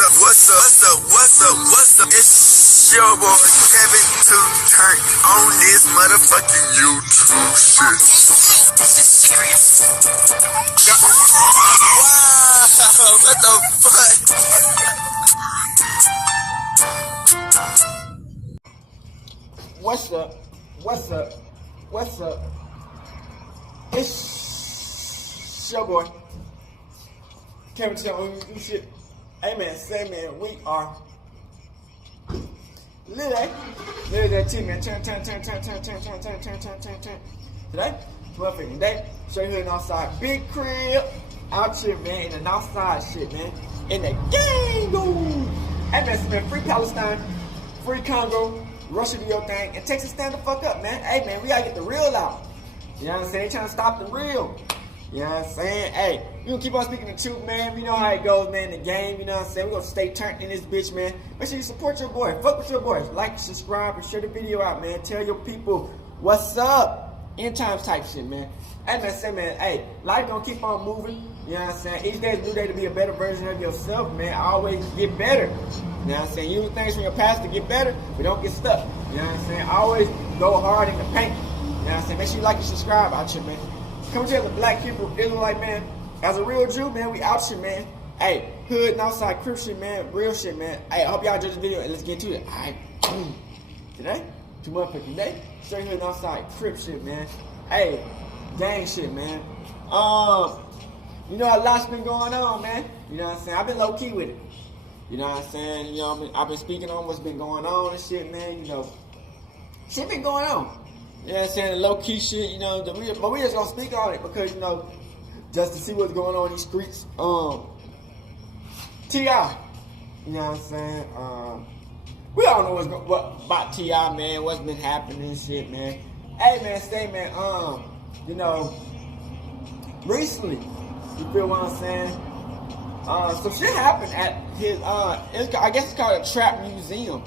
What's up? It's your boy Havin to turn on this motherfucking YouTube shit. Wow, what the fuck? What's up? It's your boy Kevin to on YouTube shit. Hey man, say man, we are Little that T man, turn. Today, motherfucking day, show you here in outside, big crib, out here man, in the outside shit man, in the gang boom. Hey man, man, free Palestine, free Congo, Russia do your thing, and Texas stand the fuck up man. Hey man, we gotta get the real out. You know what I'm saying? They trying to stop the real. You know what I'm saying? Hey, we gonna keep on speaking the truth, man. We know how it goes, man, the game, you know what I'm saying? We gonna stay turned in this bitch, man. Make sure you support your boy. Fuck with your boys. Like, subscribe, and share the video out, man. Tell your people what's up. End times type shit, man. Hey, man, say, man, hey, life gonna keep on moving. You know what I'm saying? Each day is a new day to be a better version of yourself, man. Always get better. You know what I'm saying? Use things from your past to get better, but don't get stuck. You know what I'm saying? Always go hard in the paint. You know what I'm saying? Make sure you like and subscribe out here, man. Coming to you as a black Hebrew Israelite, man. As a real Jew, man, we out here, man. Hey, hood and outside crib shit, man. Real shit, man. Hey, I hope y'all enjoyed this video, and let's get into it. Alright. Today, too motherfucking day. Straight hood and outside crib shit, man. Hey, gang shit, man. You know, a lot's been going on, man. You know what I'm saying? I've been low-key with it. You know what I'm saying? You know, I've been speaking on what's been going on and shit, man. You know, shit been going on. You know what I'm saying? The low-key shit, you know, but we just gonna speak on it because, you know, just to see what's going on in these streets. T.I. You know what I'm saying? We all know what about T.I., man, what's been happening and shit, man. Hey, man, say, man, you know, recently, you feel what I'm saying? Some shit happened at his, I guess it's called a Trapp museum.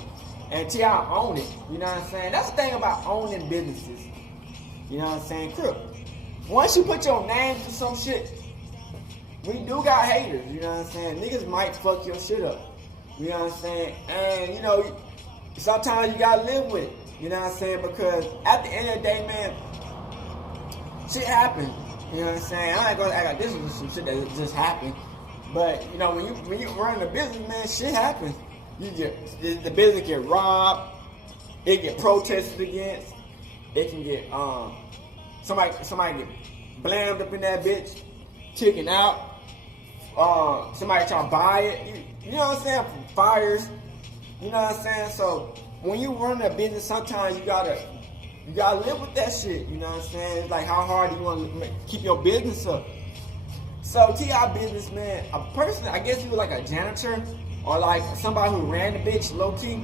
And T.I. own it, you know what I'm saying? That's the thing about owning businesses. You know what I'm saying? Crook. Once you put your name to some shit, we do got haters, you know what I'm saying? Niggas might fuck your shit up. You know what I'm saying? And, you know, sometimes you gotta live with it. You know what I'm saying? Because at the end of the day, man, shit happens. You know what I'm saying? I ain't gonna act like this is some shit that just happened. But, you know, when you run a business, man, shit happens. The business get robbed, it get protested against, it can get somebody get blamed up in that bitch, taken out, somebody try to buy it, you know what I'm saying, from fires, you know what I'm saying. So when you run a business, sometimes you gotta live with that shit, you know what I'm saying. It's like, how hard do you want to keep your business up? So T.I. business, man, a person, I guess he was like a janitor or like somebody who ran the bitch low-key,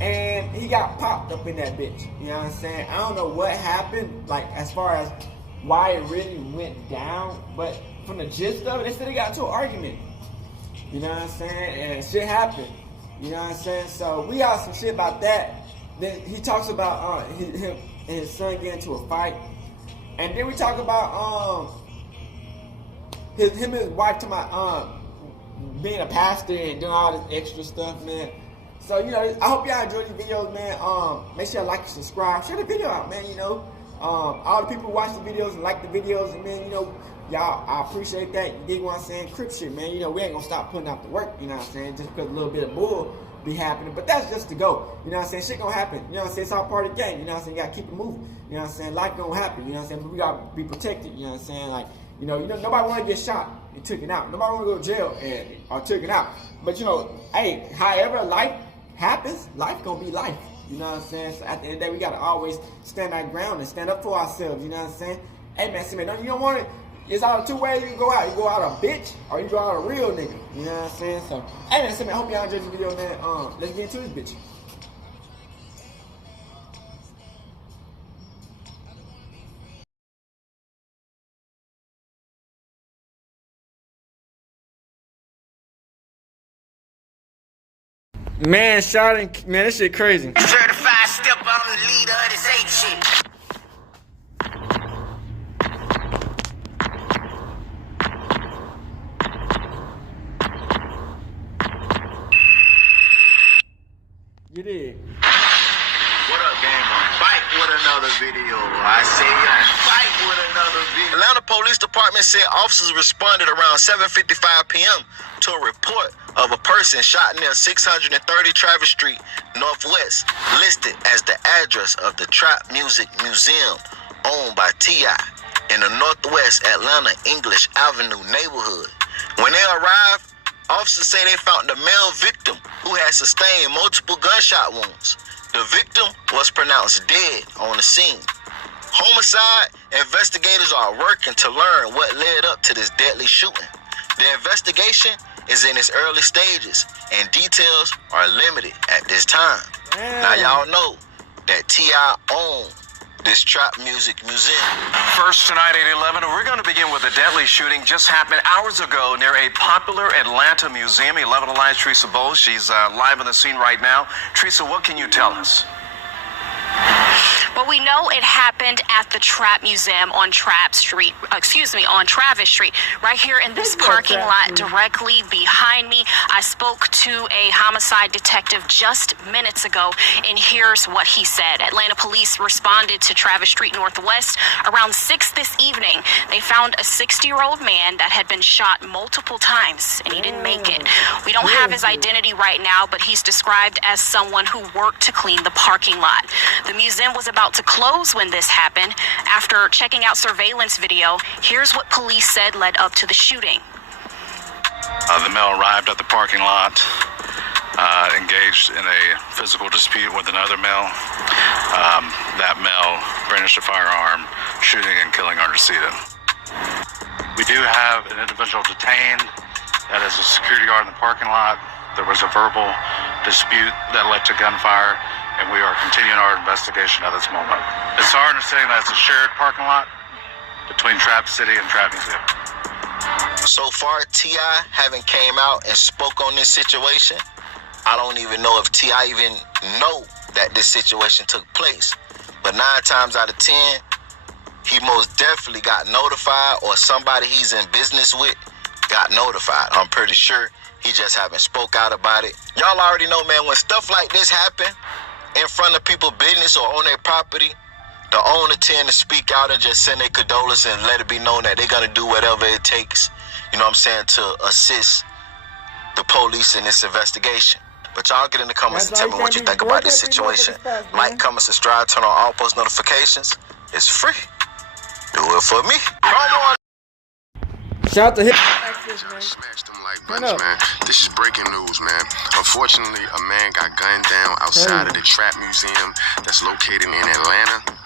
and he got popped up in that bitch, you know what I'm saying? I don't know what happened, like as far as why it really went down, but from the gist of it, they said he got into an argument, you know what I'm saying? And shit happened, you know what I'm saying? So we got some shit about that. Then he talks about him and his son getting into a fight, and then we talk about him and his wife to my being a pastor and doing all this extra stuff, man. So, you know, I hope y'all enjoy these videos, man. Make sure y'all like and subscribe. Share the video out, man, you know. All the people who watch the videos and like the videos, and, man, you know, y'all, I appreciate that. You dig what I'm saying? Crip shit, man. You know, we ain't gonna stop putting out the work, you know what I'm saying? Just because a little bit of bull be happening. But that's just to go. You know what I'm saying? Shit gonna happen. You know what I'm saying? It's all part of the game. You know what I'm saying? You gotta keep it moving. You know what I'm saying? Life gonna happen. You know what I'm saying? But we gotta be protected. You know what I'm saying? Like, you know, nobody want to get shot and taken out. Nobody want to go to jail or taken out. But, you know, hey, however life happens, life going to be life. You know what I'm saying? So at the end of the day, we got to always stand our ground and stand up for ourselves. You know what I'm saying? Hey, man, see, man, you don't want it. It's out of two ways you can go out. You go out a bitch or you go out a real nigga. You know what I'm saying? So, hey, man, see, man, I hope y'all enjoyed this video, man. Let's get into this bitch. Man, shouting, man, this shit crazy. Certified step, I'm the leader of this hate shit. You did. What up, gang? Fight with another video. I say fight with another video. Atlanta Police Department said officers responded around 7:55 p.m. to a report of a person shot near 630 Travis Street Northwest, listed as the address of the Trapp Music Museum owned by T.I. in the Northwest Atlanta English Avenue neighborhood. When they arrived, officers say they found the male victim who had sustained multiple gunshot wounds. The victim was pronounced dead on the scene. Homicide investigators are working to learn what led up to this deadly shooting. The investigation is in its early stages and details are limited at this time. Now y'all know that T.I. owned this Trapp Music Museum. First tonight, 8/11, we're going to begin with a deadly shooting just happened hours ago near a popular Atlanta museum. 11 Alive, Teresa Bowles. She's live on the scene right now. Teresa, what can you tell us? Well, we know it happened at the Trapp Museum on Travis Street, right here in this parking lot directly behind me. I spoke to a homicide detective just minutes ago, and here's what he said. Atlanta police responded to Travis Street Northwest around 6 this evening. They found a 60-year-old man that had been shot multiple times, and he didn't make it. We don't have his identity right now, but he's described as someone who worked to clean the parking lot. The museum was about to close when this happened. After checking out surveillance video, here's what police said led up to the shooting. The male arrived at the parking lot, engaged in a physical dispute with another male. That male brandished a firearm, shooting and killing our decedent. We do have an individual detained that is a security guard in the parking lot. There was a verbal dispute that led to gunfire, and we are continuing our investigation at this moment. It's our understanding that it's a shared parking lot between Trapp City and Trapp Museum. So far, T.I. haven't came out and spoke on this situation. I don't even know if T.I. even know that this situation took place. But 9 times out of 10, he most definitely got notified, or somebody he's in business with got notified. I'm pretty sure he just haven't spoke out about it. Y'all already know, man, when stuff like this happen in front of people's business or on their property, the owner tend to speak out and just send their condolences and let it be known that they're going to do whatever it takes, you know what I'm saying, to assist the police in this investigation. But y'all get in the comments and tell me what you think about this situation. Like, comment, subscribe, turn on all post notifications. It's free. Do it for me. Come on. Shout out to him. Smashed them like buttons, man. This is breaking news, man. Unfortunately, a man got gunned down outside of the Trapp Museum that's located in Atlanta.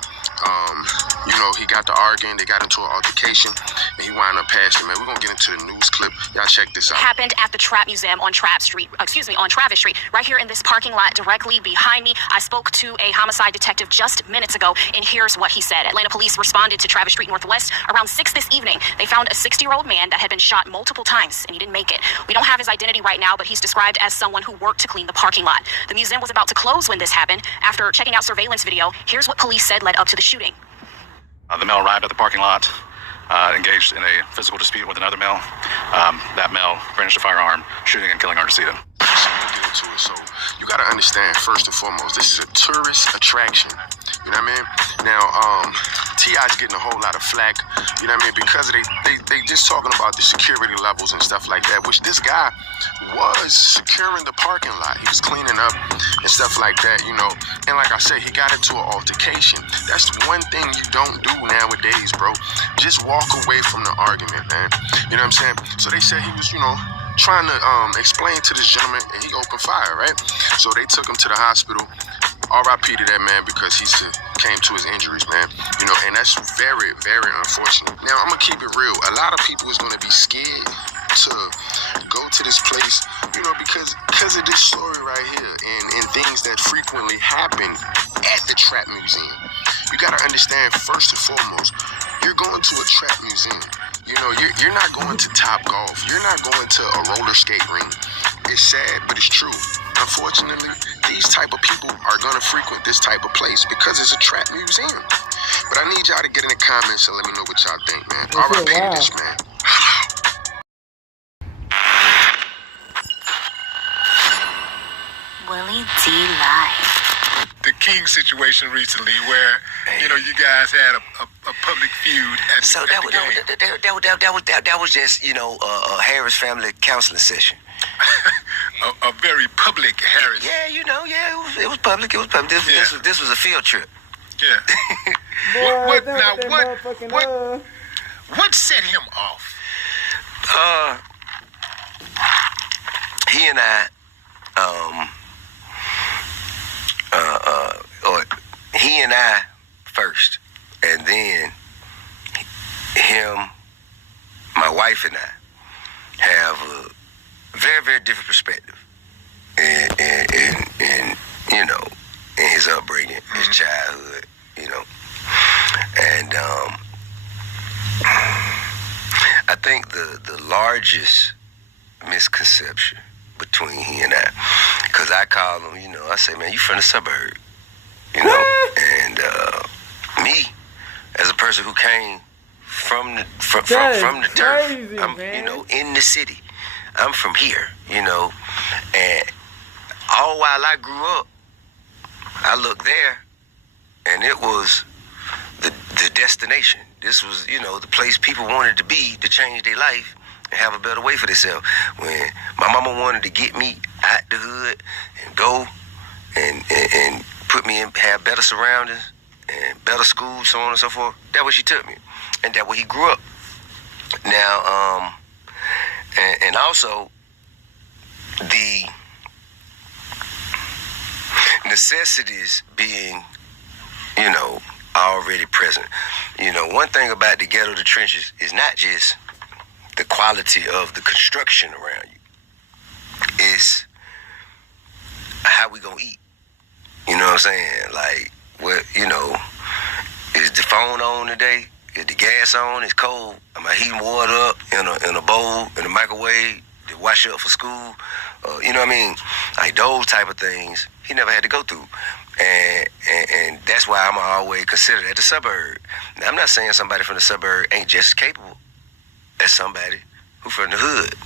You know, he got to arguing, they got into an altercation, and he wound up passing, man. We're gonna get into the news clip. Y'all check this out. Happened at the Trapp Museum on Travis Street, right here in this parking lot directly behind me. I spoke to a homicide detective just minutes ago, and here's what he said. Atlanta police responded to Travis Street Northwest around 6 this evening. They found a 60-year-old man that had been shot multiple times, and he didn't make it. We don't have his identity right now, but he's described as someone who worked to clean the parking lot. The museum was about to close when this happened. After checking out surveillance video, here's what police said led up to the shooting. The male arrived at the parking lot, engaged in a physical dispute with another male. That male brandished a firearm, shooting and killing our decedent. So you gotta understand, first and foremost, this is a tourist attraction. You know what I mean? Now, T.I.'s getting a whole lot of flack, you know what I mean, because they just talking about the security levels and stuff like that, which this guy was securing the parking lot. He was cleaning up and stuff like that, you know. And like I said, he got into an altercation. That's one thing you don't do nowadays, bro. Just walk away from the argument, man. You know what I'm saying? So they said he was, you know, trying to explain to this gentleman, and he opened fire, right? So they took him to the hospital. R.I.P. to that man, because he came to his injuries, man. You know, and that's very, very unfortunate. Now, I'm going to keep it real. A lot of people is going to be scared to go to this place, you know, because of this story right here and things that frequently happen at the Trapp Museum. You got to understand, first and foremost, you're going to a Trapp Museum. You know, you're not going to Top Golf. You're not going to a roller skate ring. It's sad, but it's true. Unfortunately, these type of people are going to frequent this type of place because it's a Trapp Museum. But I need y'all to get in the comments and let me know what y'all think, man. R.I.P. to this, man. Willie D Live. The King situation recently, where you guys had a public feud at So the that game. that was just a Harris family counseling session. a very public Harris. Yeah, it was public. It was public. This was a field trip. Yeah. Boy, What set him off? He and I, or he and I first, and then him, my wife and I have a very, very different perspective in his upbringing, his childhood, and I think the largest misconception between he and I, because I call him, I say, man, you from the suburb, and me, as a person who came from the turf, I'm, in the city, I'm from here, and all while I grew up, I looked there, and it was the destination. This was, the place people wanted to be to change their life and have a better way for themselves. When my mama wanted to get me out the hood and go and put me in, have better surroundings and better schools, so on and so forth, that's where she took me. And that's where he grew up. Now, and also the necessities being, already present. One thing about the ghetto, the trenches, is not just the quality of the construction around you. It's how we gonna eat. You know what I'm saying? Like, is the phone on today? Is the gas on? It's cold. Am I heating water up in a bowl, in a microwave to wash up for school? You know what I mean? Like those type of things he never had to go through. And that's why I'm always considered at the suburb. Now, I'm not saying somebody from the suburb ain't just as capable as somebody who from the hood.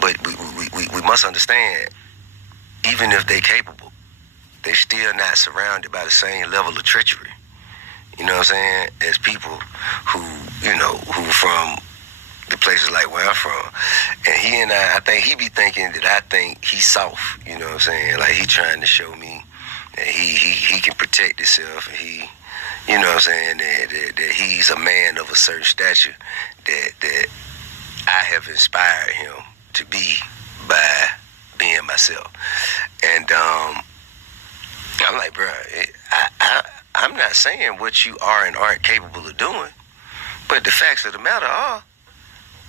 But we must understand, even if they capable, they still not surrounded by the same level of treachery. You know what I'm saying? As people who from the places like where I'm from. And he and I think he be thinking that I think he's soft. You know what I'm saying? Like he trying to show me that he can protect himself, and he, you know what I'm saying, that he's a man of a certain stature that I have inspired him to be by being myself. And I'm like, bro, I'm not saying what you are and aren't capable of doing, but the facts of the matter are,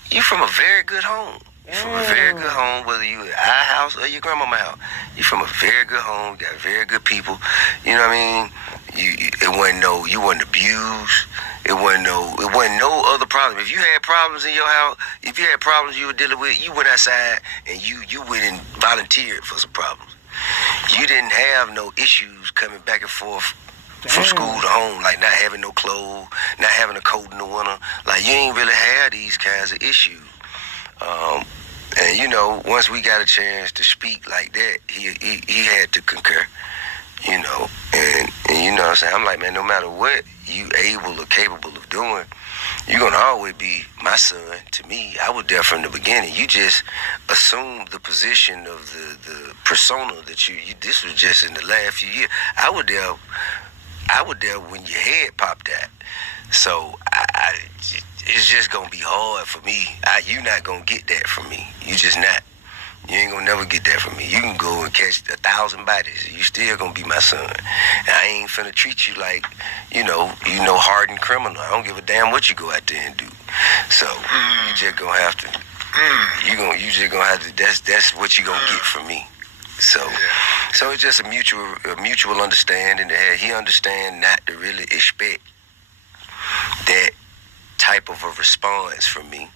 you from a very good home. You from a very good home, whether you at our house or your grandmama's house. You from a very good home, got very good people. You know what I mean? You wasn't abused. It wasn't no other problem. If you had problems in your house, if you had problems you were dealing with, you went outside and you went and volunteered for some problems. You didn't have no issues coming back and forth from school to home, like not having no clothes, not having a coat in the winter. Like you ain't really had these kinds of issues. And once we got a chance to speak like that, he had to concur, and you know what I'm saying? I'm like, man, no matter what you able or capable of doing, you're gonna always be my son to me. I was there from the beginning. You just assumed the position of the persona that you this was just in the last few years. I was there when your head popped out. So it's just gonna be hard for me. You not gonna get that from me. You just not. You ain't gonna never get that from me. You can go and catch 1,000 bodies. You still gonna be my son. And I ain't finna treat you like, hardened criminal. I don't give a damn what you go out there and do. So you just gonna have to. You just gonna have to. That's what you gonna get from me. So it's just a mutual understanding that he understand not to really expect that type of a response from me,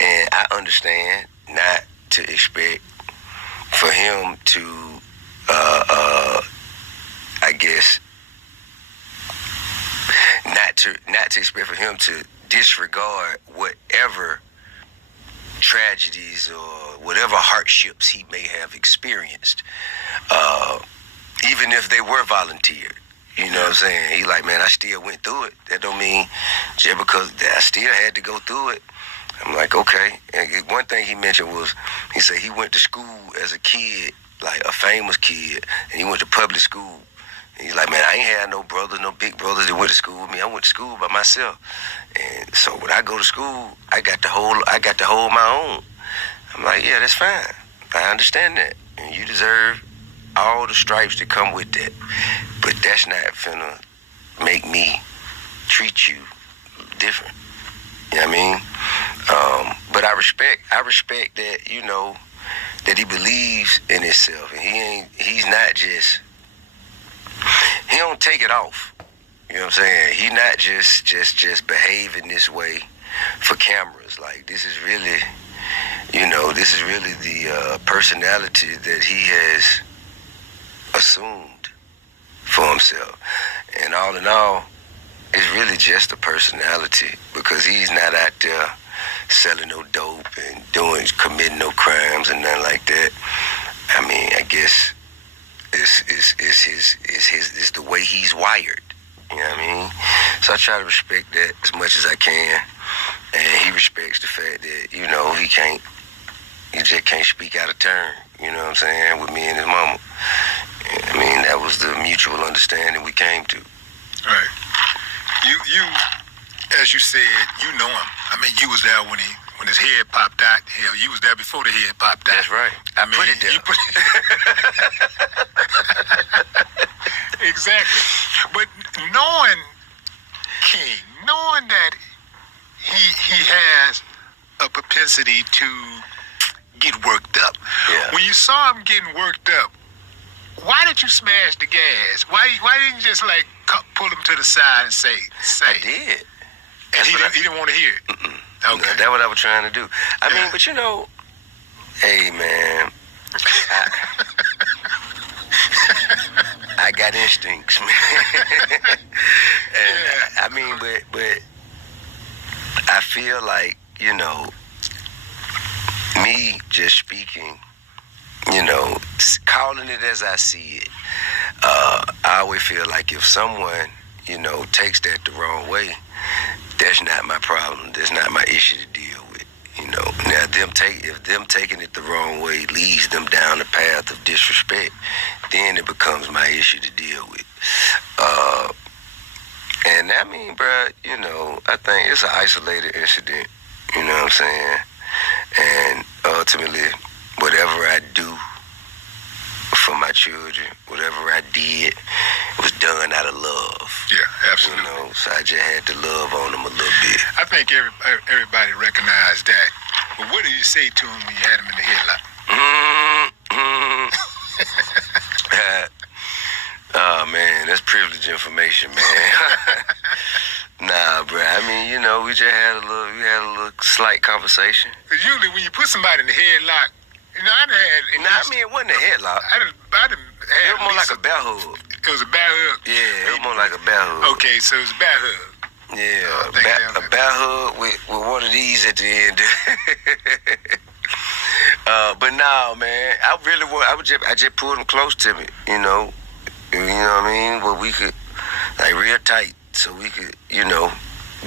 and I understand not to expect for him to, I guess, not to expect for him to disregard whatever tragedies or whatever hardships he may have experienced, even if they were volunteered. You know what I'm saying? He like, man, I still went through it. That don't mean just because I still had to go through it. I'm like, okay. And one thing he mentioned was, he said he went to school as a kid, like a famous kid, and he went to public school. And he's like, man, I ain't had no brothers, no big brothers that went to school with me. I went to school by myself. And so when I go to school, I got to hold my own. I'm like, yeah, that's fine. I understand that. And you deserve all the stripes that come with that. But that's not finna make me treat you different. You know what I mean? But I respect that, you know, that he believes in himself. And he's not just, he don't take it off. You know what I'm saying? He not just behaving this way for cameras. Like, this is really, you know, this is really the personality that he has assumed for himself. And all in all, it's really just a personality, because he's not out there selling no dope and committing no crimes and nothing like that. I mean, I guess it's the way he's wired. You know what I mean? So I try to respect that as much as I can, and he respects the fact that, you know, he just can't speak out of turn. You know what I'm saying? With me and his mama. I mean, that was the mutual understanding we came to. Right. You, as you said, you know him. I mean, you was there when his head popped out. Hell, you was there before the head popped out. That's right. I mean, put it there. You put exactly. But knowing King, knowing that he has a propensity to get worked up. Yeah. When you saw him getting worked up, why did you smash the gas? Why didn't you just like pull him to the side and say? I did. And he didn't want to hear it. Mm-mm. Okay. No, that's what I was trying to do. I mean, but you know, hey man, I got instincts, man. And I mean, but I feel like, you know, me just speaking, you know, calling it as I see it, I always feel like if someone, you know, takes that the wrong way, that's not my problem. That's not my issue to deal with. You know, now if them taking it the wrong way leads them down the path of disrespect, then it becomes my issue to deal with. And I mean, bro, you know, I think it's an isolated incident. You know what I'm saying? And ultimately, whatever I do for my children, whatever I did, it was done out of love. Yeah, absolutely. You know, so I just had to love on them a little bit. I think everybody recognized that. But what did you say to him when you had him in the headlock? Oh man, that's privileged information, man. Nah, bro. I mean, you know, we had a little slight conversation. Because usually when you put somebody in the headlock, you know, I mean, it wasn't a headlock. It was more like a bear hug. It was a bear hug? Yeah, it was more like a bear hug. Okay, so it was a bear hug. Yeah, a bear hug with one of these at the end. But no, man, I just pulled him close to me, you know what I mean? But we could, like, real tight, so we could, you know,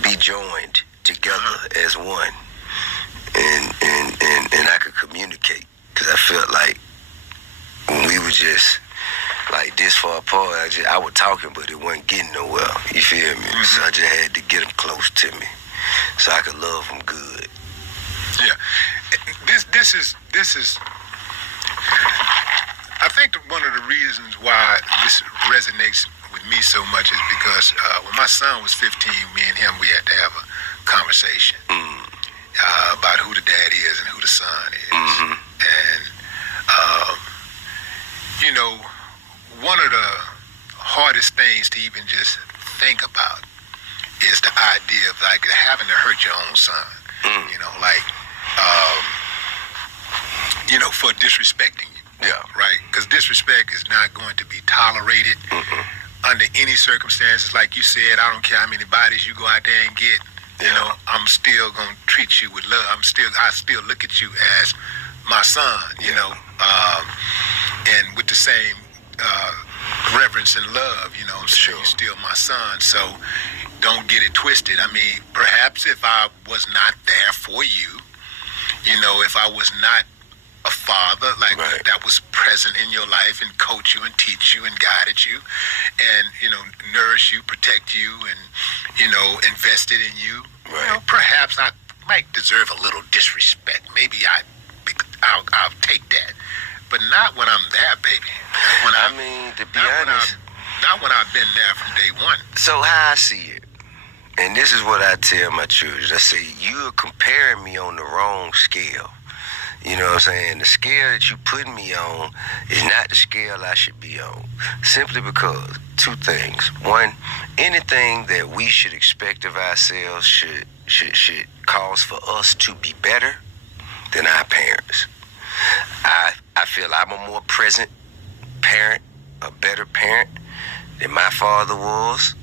be joined together as one, and I could communicate, because I felt like when we were just like this far apart, I was talking, but it wasn't getting nowhere. You feel me? So I just had to get him close to me, so I could love him good. Yeah, this is. I think that one of the reasons why this resonates with me so much is because when my son was 15, me and him, we had to have a conversation about who the dad is and who the son is. And, you know, one of the hardest things to even just think about is the idea of, like, having to hurt your own son. You know, like, you know, for disrespecting you. Yeah. Right? Because disrespect is not going to be tolerated under any circumstances. Like you said, I don't care how many bodies you go out there and get. you know, I'm still gonna treat you with love. I still look at you as my son, you know, and with the same reverence and love, you know. Sure. You're still my son, so don't get it twisted. I mean, perhaps if I was not there for you, you know, if I was not a father like that was present in your life and coach you and teach you and guided you and, you know, nourish you, protect you, and, you know, invested in you, you know, perhaps I might deserve a little disrespect. Maybe I'll take that, but not when I'm there, baby. When I mean, to be honest, not when I've been there from day one. So how I see it, and this is what I tell my children. I say, you're comparing me on the wrong scale. You know what I'm saying? The scale that you putting me on is not the scale I should be on. Simply because two things. One, anything that we should expect of ourselves should cause for us to be better than our parents. I feel I'm a more present parent, a better parent than my father was.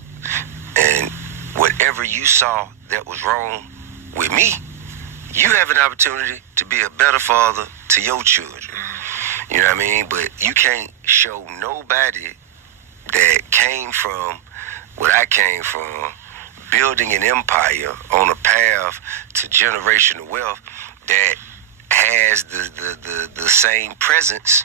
And whatever you saw that was wrong with me, you have an opportunity to be a better father to your children. You know what I mean? But you can't show nobody that came from what I came from, building an empire on a path to generational wealth, that has the same presence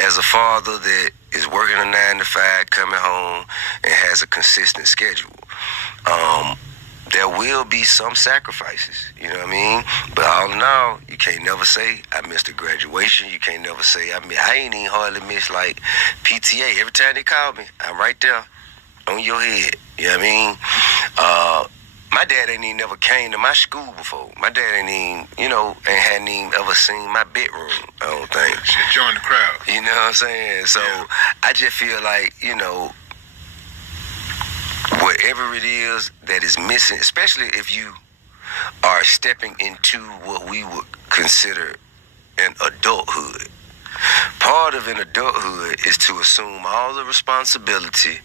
as a father that is working a 9 to 5, coming home, and has a consistent schedule. There will be some sacrifices, you know what I mean? But all in all, you can't never say I missed a graduation. You can't never say I ain't even hardly missed like PTA. Every time they call me, I'm right there on your head. You know what I mean? My dad ain't even never came to my school before. My dad ain't even, you know, and hadn't even ever seen my bedroom, I don't think. Shit, join the crowd. You know what I'm saying? So I just feel like, you know, whatever it is that is missing, especially if you are stepping into what we would consider an adulthood. Part of an adulthood is to assume all the responsibility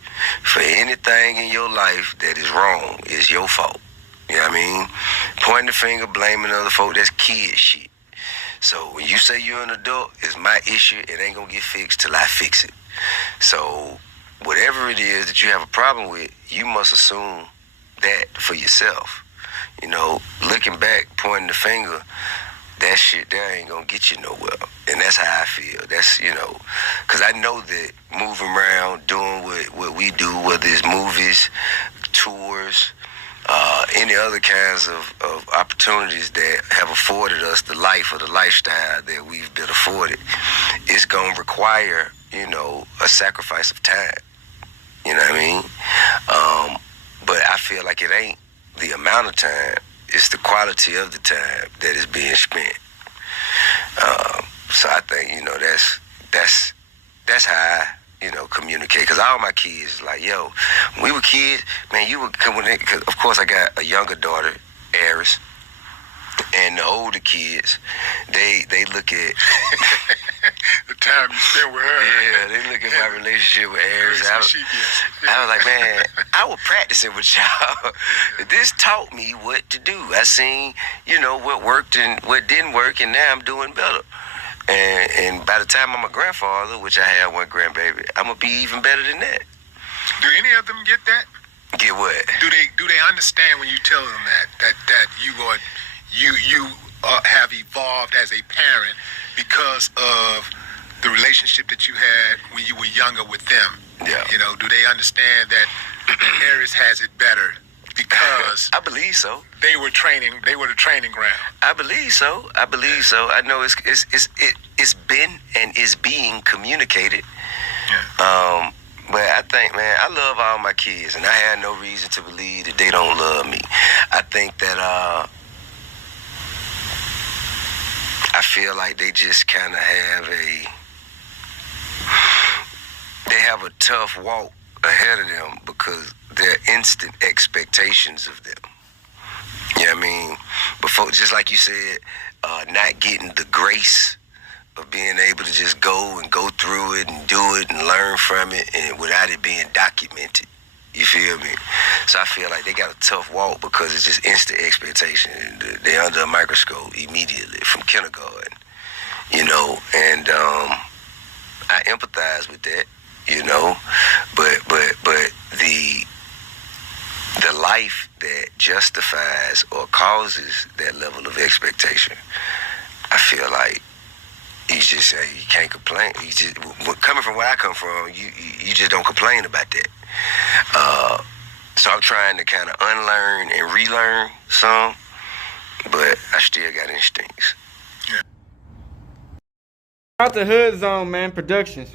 for anything in your life that is wrong is your fault. You know what I mean? Pointing the finger, blaming other folk, that's kid shit. So when you say you're an adult, it's my issue. It ain't gonna get fixed till I fix it. So whatever it is that you have a problem with, you must assume that for yourself. You know, looking back, pointing the finger, that shit there ain't gonna get you nowhere. And that's how I feel. That's, you know, because I know that moving around, doing what we do, whether it's movies, tours, any other kinds of opportunities that have afforded us the life or the lifestyle that we've been afforded, it's gonna require, you know, a sacrifice of time. You know what I mean? But I feel like it ain't the amount of time, it's the quality of the time that is being spent. So I think, you know, that's how I, you know, communicate. Because all my kids, like, yo, when we were kids, man, you would come in, because of course I got a younger daughter, Eris, and the older kids, they look at the time you spent with her. Yeah, they look at my relationship with Eris. I was like, man, I was practicing with y'all. This taught me what to do. I seen, you know, what worked and what didn't work, and now I'm doing better. And by the time I'm a grandfather, which I have one grandbaby, I'm gonna be even better than that. Do any of them get that? Get what? Do they understand when you tell them that you have evolved as a parent because of the relationship that you had when you were younger with them? Yeah. You know, do they understand that Eris has it better because I believe so. They were the training ground. I believe so. I know it's been and is being communicated. Yeah. But I think, man, I love all my kids, and I have no reason to believe that they don't love me. I think that I feel like they just kind of have a tough walk ahead of them because there are instant expectations of them. You know what I mean? Before, just like you said, not getting the grace of being able to just go through it and do it and learn from it, and without it being documented. You feel me? So I feel like they got a tough walk because it's just instant expectation. They're under a microscope immediately from kindergarten, you know, and I empathize with that, you know, but the life that justifies or causes that level of expectation, I feel like you can't complain. You just, coming from where I come from, you just don't complain about that. So I'm trying to kind of unlearn and relearn some, but I still got instincts. Out the Hood Zone, man, Productions.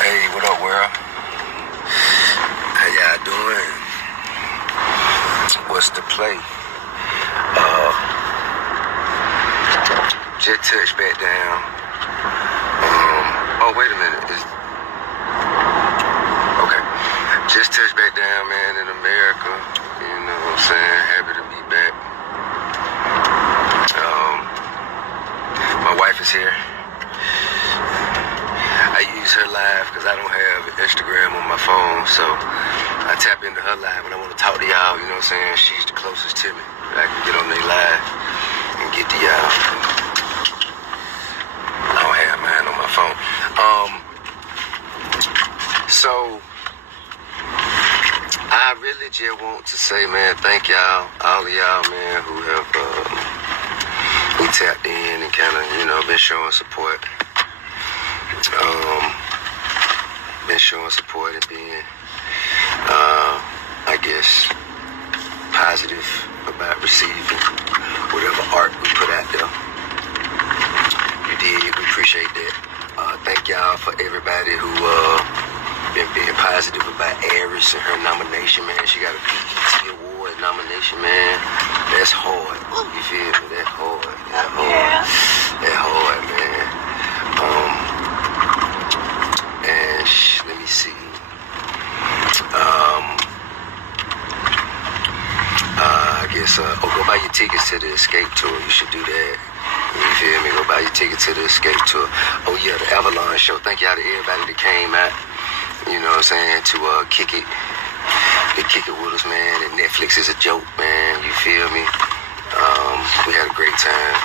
Hey, what up, world? How y'all doing? What's the play? Just touched back down. Oh, wait a minute. Okay. Just touched back down, man, in America. You know what I'm saying? Happy to be back. My wife is here. I use her live because I don't have Instagram on my phone, so I tap into her live when I want to talk to y'all, you know what I'm saying? She's the closest to me. I can get on their live and get to y'all. I don't have mine on my phone. So I really just want to say, man, thank y'all, all of y'all, man, who have who tapped in and kind of, you know, been showing support. Been showing support and being, I guess, positive about receiving whatever art we put out there. You did, we appreciate that. Thank y'all for everybody who been being positive about Aries and her nomination, man. She got a BET Award nomination, man. That's hard. You feel me? That's hard. That's hard. Yeah. That's hard, man. And let me see. I guess, go buy your tickets to the Escape Tour. You should do that. You feel me? Go buy your ticket to the Escape Tour. Oh yeah, the Avalon show. Thank y'all to everybody that came out. You know what I'm saying? To kick it with us, man. And Netflix is a joke, man. You feel me? We had a great time.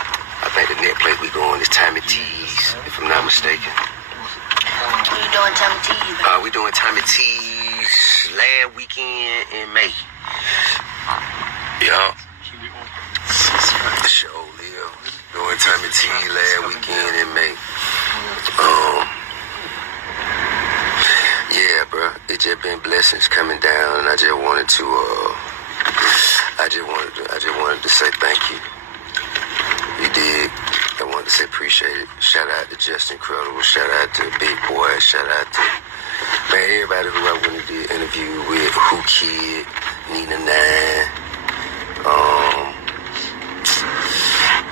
I think the net place we going is Tommy T's, if I'm not mistaken. What are you doing, Tommy T's? We doing Tommy T's last weekend in May. Yeah. Show live. Doing Tommy T last weekend in May. Yeah, bro. It just been blessings coming down, and I just wanted to say thank you. You did. I wanted to say appreciate it. Shout out to Just Incredible. Shout out to Big Boy. Shout out to, man, everybody who I went and did interview with. Who Kid, Nina 9.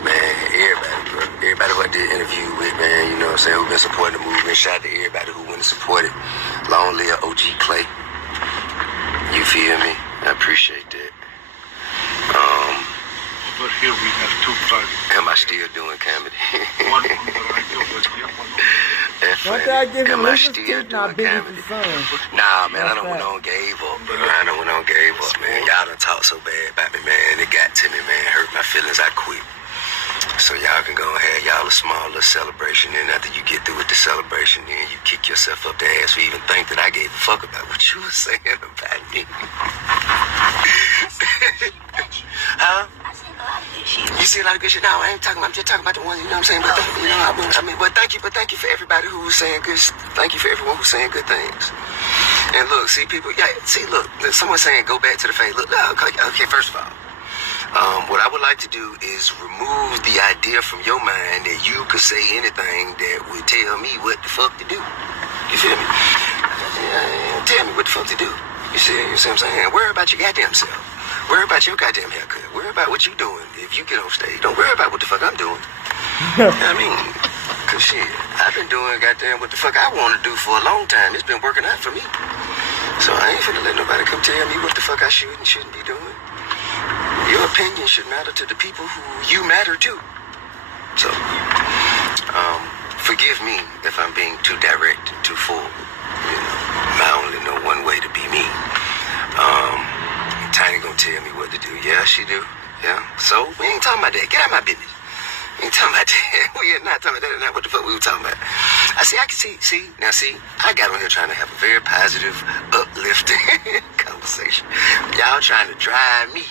Man, everybody, bro. Everybody who I did interview with, man, you know what I'm saying, who been supporting the movement. Shout out to everybody who went and supported. Long live OG Clay. You feel me? I appreciate that. But here we have two parties. Am I still doing comedy? One that I know was the other one. Don't That's funny. y'all give him Am I Lisa's still teeth not doing big as comedy? the sun? Nah, man, I done went on gave up, bro. I done went on gave up, man. Y'all done talk so bad about me, man. It got to me, man. Hurt my feelings. I quit. So y'all can go and have y'all a small little celebration, and after you get through with the celebration, then you kick yourself up the ass for even think that I gave a fuck about what you was saying about me. Huh? You see a lot of good shit. No, I ain't talking about, I'm just talking about the ones, you know what I'm saying? But, you know, but thank you for everybody who was saying good, thank you for everyone who's saying good things. And look, see people, yeah, see, look, someone's saying go back to the face. Look, okay, first of all, what I would like to do is remove the idea from your mind that you could say anything that would tell me what the fuck to do. You feel me? Tell me what the fuck to do. You see what I'm saying? Worry about your goddamn self. Worry about your goddamn haircut. Worry about what you doing if you get on stage. Don't worry about what the fuck I'm doing. I mean, cause shit, I've been doing goddamn what the fuck I want to do for a long time. It's been working out for me. So I ain't finna let nobody come tell me what the fuck I should and shouldn't be doing. You your opinion should matter to the people who you matter to. So, forgive me if I'm being too direct, too full. You know, I only know one way to be me. Tiny gonna tell me what to do. Yeah, she do. Yeah. So we ain't talking about that. Get out of my business. We ain't talking about that. We are not talking about that. Not what the fuck we were talking about. I can see. Now see, I got on here trying to have a very positive, uplifting conversation. Y'all trying to drive me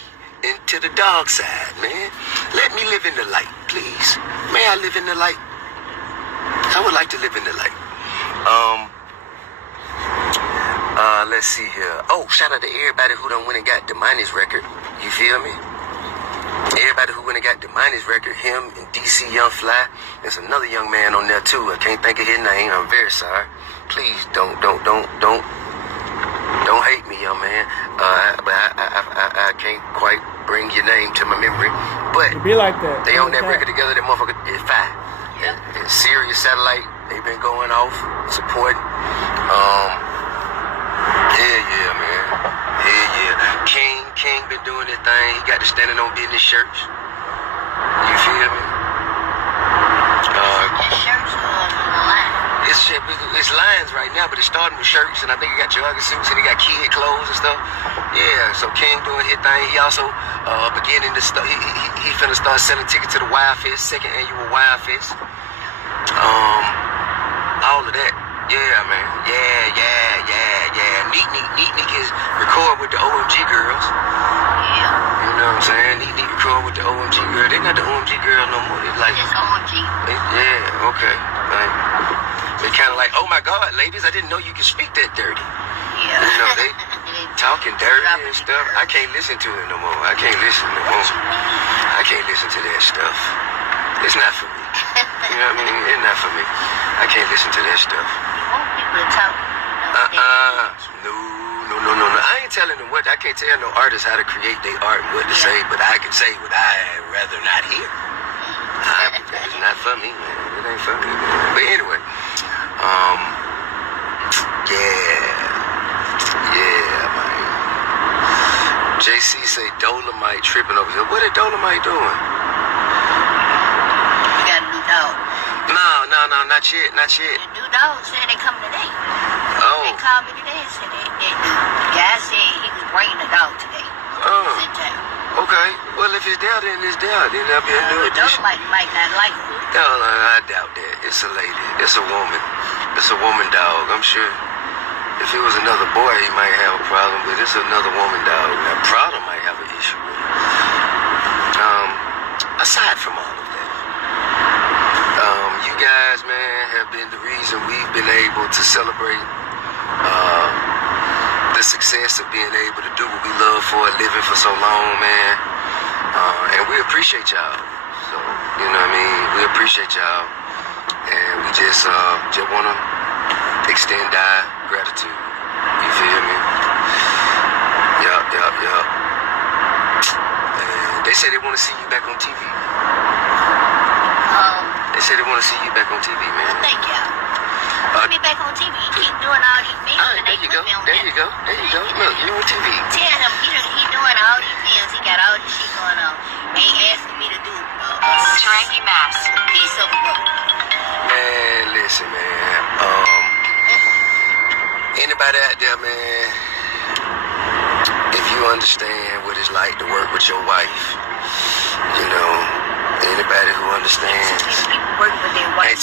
into the dark side, man. Let me live in the light, please. May I live in the light? I would like to live in the light. Let's see here. Oh, shout out to everybody who done went and got Demani's record. You feel me? Everybody who went and got Demani's record, him and DC Young Fly. There's another young man on there too. I can't think of his name. I'm very sorry. Please don't hate me, young man. But I can't quite bring your name to my memory. But It be like that. they on that record together. That motherfucker is fine. And Sirius Satellite, they been going off supporting. Yeah, man. Yeah. King been doing his thing. He got the standing on business shirts. You feel me? Shirts line. It's lines right now, but it's starting with shirts, and I think he got jogging suits and he got kid clothes and stuff. Yeah, so King doing his thing. He also beginning to start. He finna start selling tickets to the Wild Fest, second annual Wild Fest. All of that. Yeah, man. Yeah. Neat is record with the OMG girls. Yeah. You know what I'm saying? Neat record with the OMG girl. They not the OMG girl no more. It's like, It's OMG. yeah, okay. Like, they kind of like, oh my God, ladies, I didn't know you could speak that dirty. Yeah. You know, they talking dirty and stuff. I can't listen to it no more. I can't listen to that stuff. It's not for me. You know what I mean? It's not for me. I can't listen to that stuff. Want people to talk. No. I ain't telling them what. I can't tell no artist how to create their art and what to say, but I can say what I'd rather not hear. It's not for me, man. It ain't for me, man. But anyway, yeah, man. JC say Dolomite tripping over here. What is Dolomite doing? You got a new dog. No, not yet. The new dog said they coming today. Oh. They called me today and said the guy said he was bringing the dog today. He's in town. Okay. Well, if it's there, then it's there. Then there'll be a new The dog edition. might not like it. No, I doubt that. It's a lady. It's a woman. It's a woman dog, I'm sure. If it was another boy, he might have a problem, but it's another woman dog. Now, Prada might have an issue with it. Aside from all of that, you guys, man, have been the reason we've been able to celebrate the success of being able to do what we love for a living for so long, man. And we appreciate y'all. So, you know what I mean? We appreciate y'all. And we just want to extend our gratitude. You feel me? Yup. And they say they want to see you back on TV. They say they want to see you back on TV, man. Well, thank y'all. Put me back on TV. He keep doing all these films. All right, there you go. Look, you're on TV. Tell him he doing all these films. He got all this shit going on. Ain't asking me to do Tarangi Mass. piece of work. Man, listen, man. Anybody out there, man, if you understand what it's like to work with your wife, you know, anybody who understands. People working with their wife. Ain't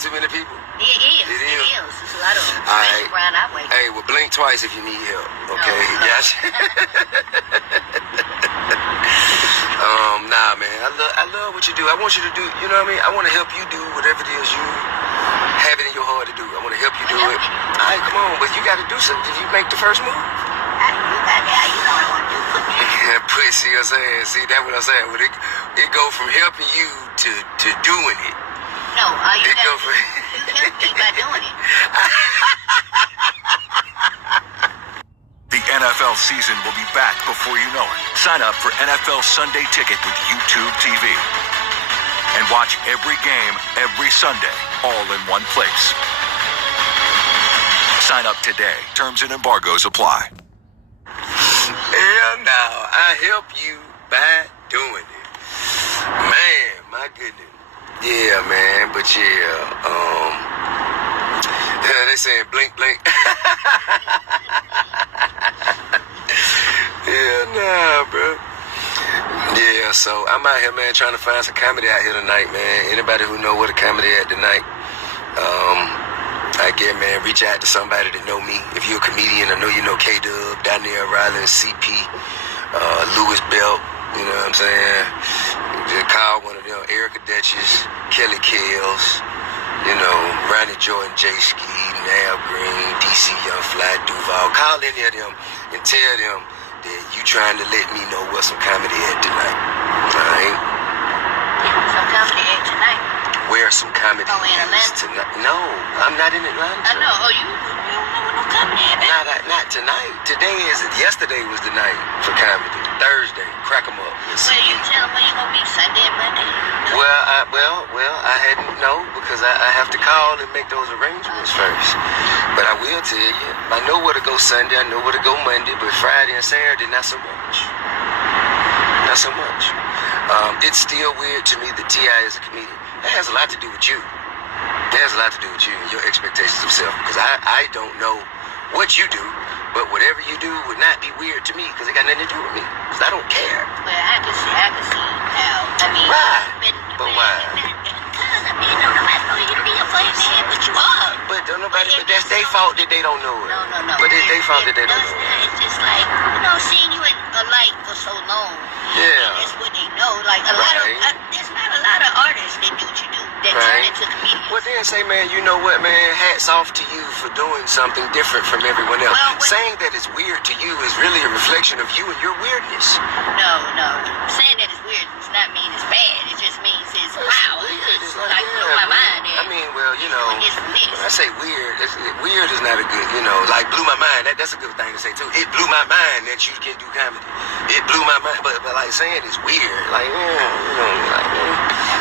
too many people. It is. It's a lot of them. All right. Around our way. Hey, well, blink twice if you need help, okay? No. Gotcha. Nah, man, I love what you do. I want you to do, you know what I mean? I want to help you do whatever it is you have it in your heart to do. I want to help you do it. All right, come on, but you got to do something. Did you make the first move? You know what I want to do. See what I'm saying? See, that's what I'm saying. Well, it go from helping you to doing it. No, you It go help from... me by doing it. The NFL season will be back before you know it. Sign up for NFL Sunday Ticket with YouTube TV. And watch every game every Sunday, all in one place. Sign up today. Terms and embargoes apply. Hell no. I help you by doing it. Man, my goodness. Yeah, man, but they saying blink, blink. Yeah, nah, bro. Yeah, so I'm out here, man, trying to find some comedy out here tonight, man. Anybody who know what a comedy at tonight, I get, man, reach out to somebody that know me. If you're a comedian, I know you know K-Dub, Danielle Riley, CP, Louis Belt, you know what I'm saying? Just call one of them, Erica Duchess, Kelly Kells, you know, Ronnie Jordan, J Ski, Nab Green, DC Young Fly, Duval. Call any of them and tell them that you trying to let me know what some comedy at tonight. Alright? Some comedy at tonight. Where some comedy in Atlanta? Tonight. No, I'm not in Atlanta. I know. Oh, you don't know what no comedy at. Not tonight. Yesterday was the night for comedy. Thursday, crack 'em up. Well, you tell me you gonna be Sunday and Monday. Well, I hadn't know because I have to call and make those arrangements first. But I will tell you, I know where to go Sunday, I know where to go Monday, but Friday and Saturday, not so much. Not so much. It's still weird to me that T.I. is a comedian. That has a lot to do with you. That has a lot to do with you and your expectations of self. Because I don't know what you do, but whatever you do would not be weird to me because it got nothing to do with me. Because I don't care. Well, I can see now. I mean, why? But why? Because I mean, don't nobody know you to be a funny man, but you are. But don't nobody. But that's their fault that they don't know it. No. But it's their fault that they don't know it. It's just like seeing you in a light for so long. Yeah. That's what they know. Like a lot of there's not a lot of artists that do what you do that turn into comedians. Well, then say, man, you know what, man? Hats off to you for doing something different from everyone else. Saying that it's weird to you is really a reflection of you and your weirdness. No. Saying that it's weird does not mean it's bad. It just means it's wow. It's like blew my mind. I mean, well, you know, when I say weird, weird is not a good, like blew my mind. That's a good thing to say too. It blew my mind that you can do comedy. It blew my mind, but like saying it's weird, like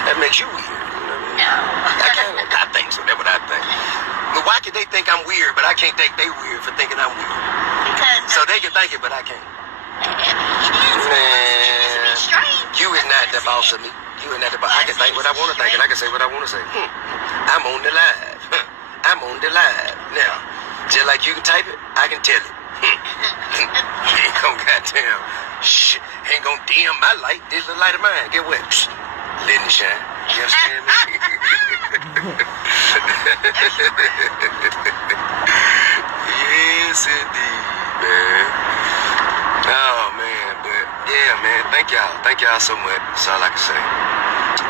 that makes you weird. No. I think so. That's what I think. But why could they think I'm weird, but I can't think they weird for thinking I'm weird? Because so they can think it, but I can't. Man, you is not the boss of me. You is not the boss. I can think what I want to think, and I can say what I want to say. I'm on the live. I'm on the live. Now, just like you can type it, I can tell it. Ain't gonna goddamn shit. Ain't gonna dim my light. This is the light of mine. Get what? Let it shine. You understand me? Yes, indeed, man. Oh, man, but yeah, man. Thank y'all so much. That's all I can say.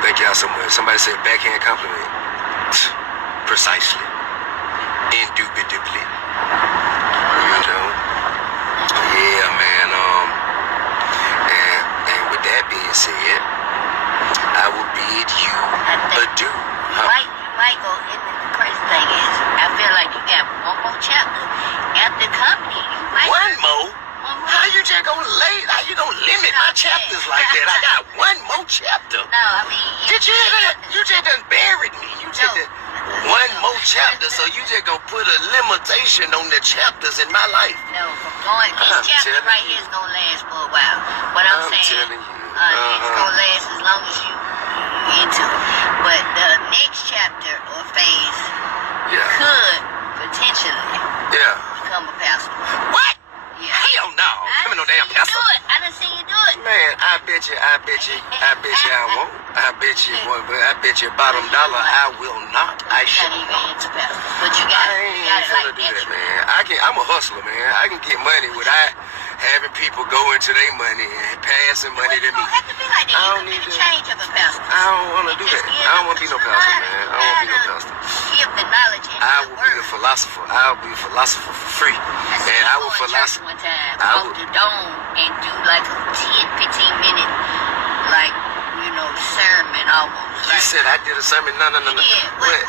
Thank y'all so much. Somebody said backhand compliment. Precisely. Indubitably. You know? Yeah, man. And with that being said, I will bid you adieu. You might go in. The crazy thing is, I feel like you got one more chapter after comedy. You might one more? How you just gonna how you gonna limit my chapters like that? I got one more chapter. No, I mean, did you hear that? You just done buried me. You just one more chapter, so you just gonna put a limitation on the chapters in my life. No, from going, this chapter right here is gonna last for a while. What I'm saying, telling you. It's gonna last as long as you into it. But the next chapter or phase could potentially become a pastor. What? Yeah. Hell no. Come in no damn pastor. I done seen you do it. Man, I bet you I won't. I bet you bottom dollar I will not. I shall not. But you got to do that, man. I'm a hustler, man. I can get money without having people go into their money and passing money to me. You don't have to be like that. I don't need the change of a pastor. I don't want to do that. I don't want to be no pastor, man. I don't want to be no pastor. Give the knowledge and I will be a philosopher. I'll be a philosopher for free. And I will philosopher. One time, I would the dome and do like a 10-15 minute sermon almost. You said I did a sermon? No. Yeah,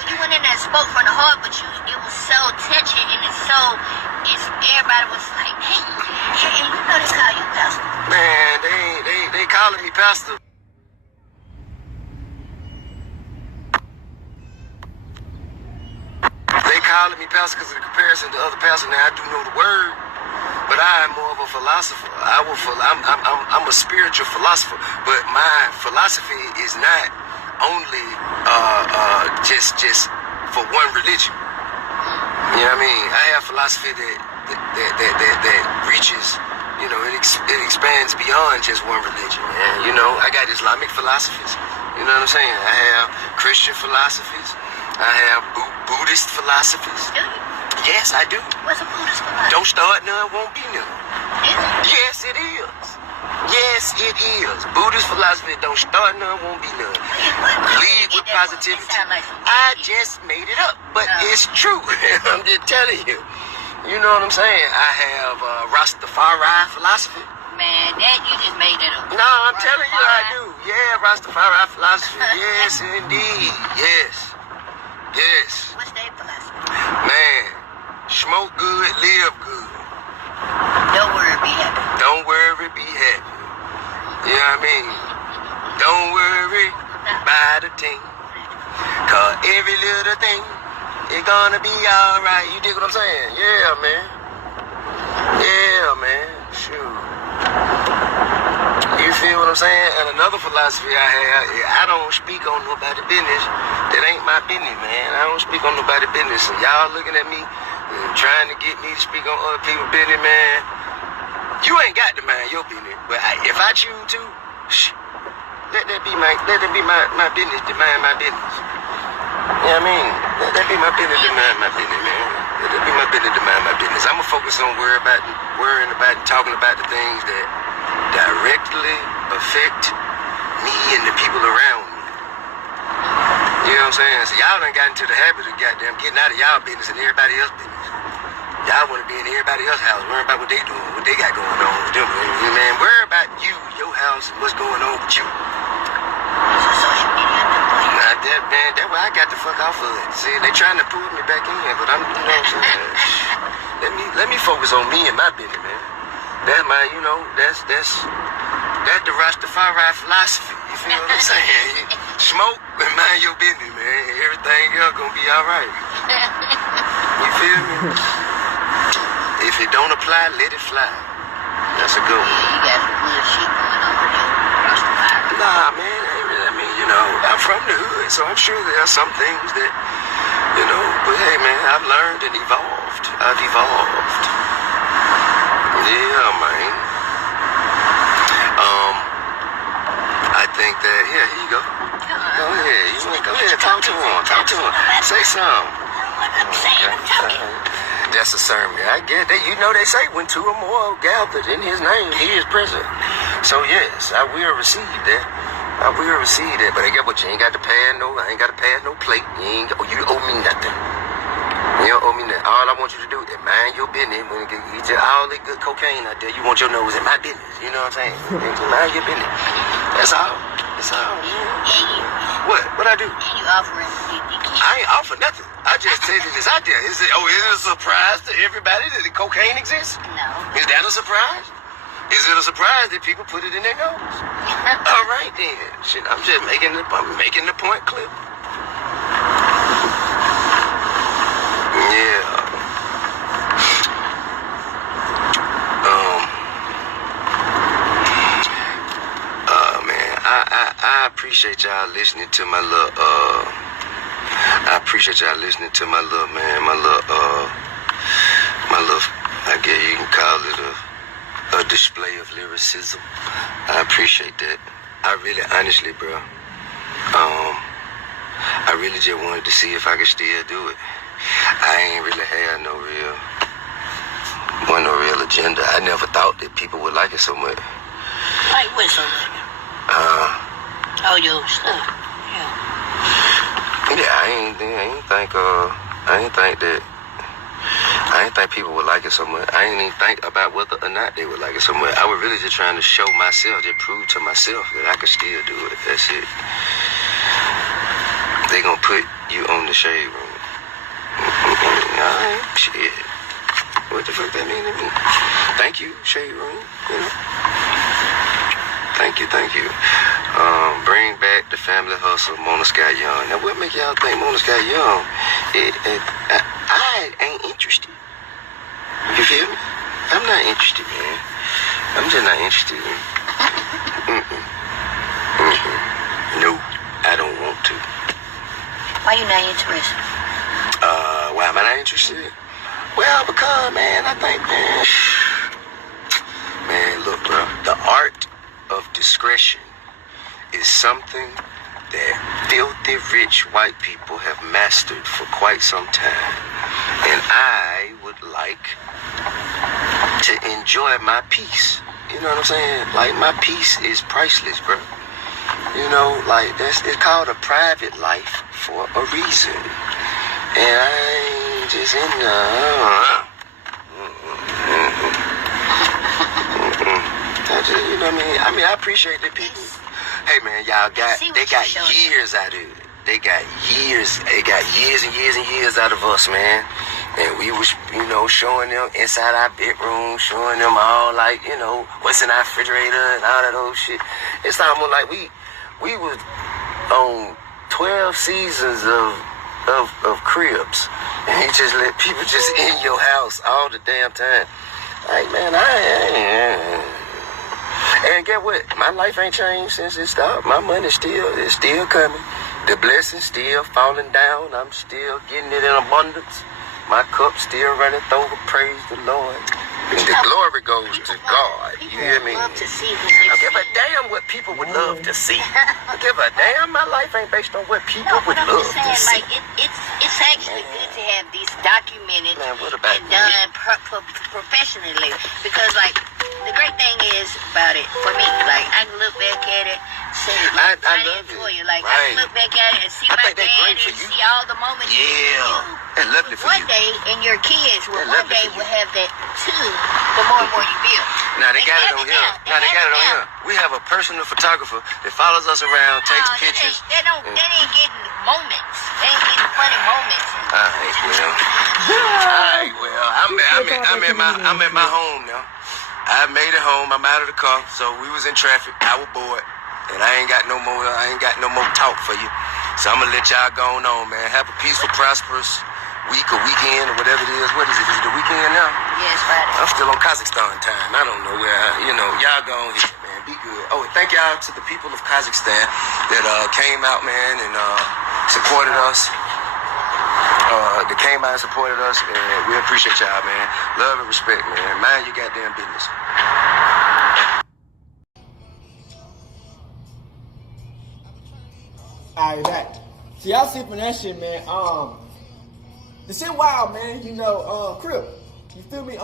you went in there and spoke from the heart, but it was so touching and everybody was like, hey, you know they call you pastor. Man, they calling me pastor. They calling me pastor because of the comparison to other pastors. Now I do know the word. But I am more of a philosopher. I'm a spiritual philosopher. But my philosophy is not only just for one religion. You know what I mean? I have philosophy that reaches, you know, it expands beyond just one religion. And, you know, I got Islamic philosophies. You know what I'm saying? I have Christian philosophies. I have Buddhist philosophies. Yes, I do. What's a Buddhist philosophy? Don't start none, won't be none. Yes, it is. Yes, it is. Buddhist philosophy, don't start none, won't be none. Lead with positivity. I just made it up, but it's true. I'm just telling you. You know what I'm saying? I have Rastafari philosophy. Man, that you just made it up. No, I'm telling you I do. Yeah, Rastafari philosophy. Yes, indeed. Yes. Yes. What's that philosophy? Man, smoke good, live good. Don't worry, be happy. Don't worry, be happy. You know what I mean? Don't worry about a thing. Cause every little thing is gonna be alright. You dig what I'm saying? Yeah, man. Yeah, man. Shoot. You feel what I'm saying? And another philosophy I have is I don't speak on nobody's business. That ain't my business, man. I don't speak on nobody's business. And y'all looking at me and trying to get me to speak on other people's business, man. You ain't got to mind your business. But if I choose to, let that be my business to mind my business. You know what I mean? Let that be my business to mind my business, man. Let that be my business to mind my business. I'ma focus on worrying about and talking about the things that directly affect me and the people around me. You know what I'm saying? So y'all done got into the habit of goddamn getting out of y'all business and everybody else's business. Y'all want to be in everybody else's house, worrying about what they doing, what they got going on with them. Man, worry about you, your house, and what's going on with you. Not that, man. That's why I got the fuck off of it. See, they trying to pull me back in, but I'm, you know what I'm saying? Let me focus on me and my business, man. That's my, you know, that's the Rastafari philosophy. You feel what I'm saying? Smoke and mind your business, man. Everything else gonna be all right. You feel me? If it don't apply, let it fly. That's a good one. Yeah, you got some good shit going on with your Rastafari. Nah, man. I mean, you know, I'm from the hood, so I'm sure there are some things that, you know, but hey, man, I've learned and evolved. I've evolved. Yeah, man. I think that, yeah, here you go. Go ahead. Go ahead. Talk to him. Say something. Okay. That's a sermon. I get that. You know they say when two or more are gathered in his name, he is present. So yes, I will receive that. But I get what you ain't got to pass I ain't got to pass no plate. You owe me nothing. You don't owe me nothing. All I want you to do is mind your business. When you get all that good cocaine out there, you want your nose in my business. You know what I'm saying? Mind your business. That's all. Yeah. What I do? And you offering 50 kids. I ain't offer nothing. I just tell you this out there. Is it a surprise to everybody that the cocaine exists? No. Is that a surprise? Is it a surprise that people put it in their nose? All right then. Shit, I'm just making the point clear. Yeah. Man, I appreciate y'all listening to my little I guess you can call it a display of lyricism. I appreciate that. I really, honestly, bro, I really just wanted to see if I could still do it. I ain't really had no real agenda. I never thought that people would like it so much. Like what so much? All your stuff. Yeah. Yeah, I ain't think people would like it so much. I ain't even think about whether or not they would like it so much. I was really just trying to show myself, just prove to myself that I could still do it. That's it. They gonna put you on the shade room. Alright, shit. What the fuck that mean to me? Thank you, shade room. You know? Thank you. Bring back the family hustle, Mona Sky Young. Now, what make y'all think Mona Sky Young? I ain't interested. You feel me? I'm not not interested, man. I'm just not interested. No, I don't want to. Why you not interested? Why am I not interested? Well, because, man, I think, man, look, bro, the art of discretion is something that filthy rich white people have mastered for quite some time. And I would like to enjoy my peace. You know what I'm saying? Like, my peace is priceless, bro. You know, like, it's called a private life for a reason. And I ain't just in you know what I mean? I appreciate the people. Hey, man, they got years out of it. They got years and years and years out of us, man. And we was, you know, showing them inside our bedroom, showing them all, like, you know, what's in our refrigerator and all that old shit. It's almost like we was on 12 seasons of Cribs. And you just let people just in your house all the damn time. Like, man, and get what? My life ain't changed since it stopped. My money is still coming. The blessings still falling down. I'm still getting it in abundance. My cup still runneth over. Praise the Lord. And the glory goes to God. You hear me? Love to see I give a damn what people would love to see. I give a damn. My life ain't based on what people would love to see. Like, it's actually good to have these documented Man, what about and done professionally, because, like, the great thing is about it for me, like, I can look back at it, say, I love it. for you. Like, Right. I can look back at it and see my think that's dad great for and you. see all the moments. Yeah. That's lovely for One you. day, and your kids will That's one lovely day for you. will have that too. The more and more you build. Now they got it have on here. now. Now they got it on here. We have a personal photographer that follows us around, takes pictures. That ain't getting moments. They ain't getting funny moments. Alright, well, I'm at my home now. I made it home. I'm out of the car, so we was in traffic. I was bored, and I ain't got no more talk for you. So I'm gonna let y'all go on, man. Have a peaceful, prosperous week or weekend or whatever it is. What is it? Is it the weekend now? Yes, Friday. I'm still on Kazakhstan time. I don't know where, y'all go on here, man. Be good. Oh, and thank y'all to the people of Kazakhstan that came out, man, and supported us. That came out and supported us, and we appreciate y'all, man. Love and respect, man. Mind your goddamn business. Alright, back. See, y'all see from that shit, man. The shit wild, man. You know, Crip. You feel me?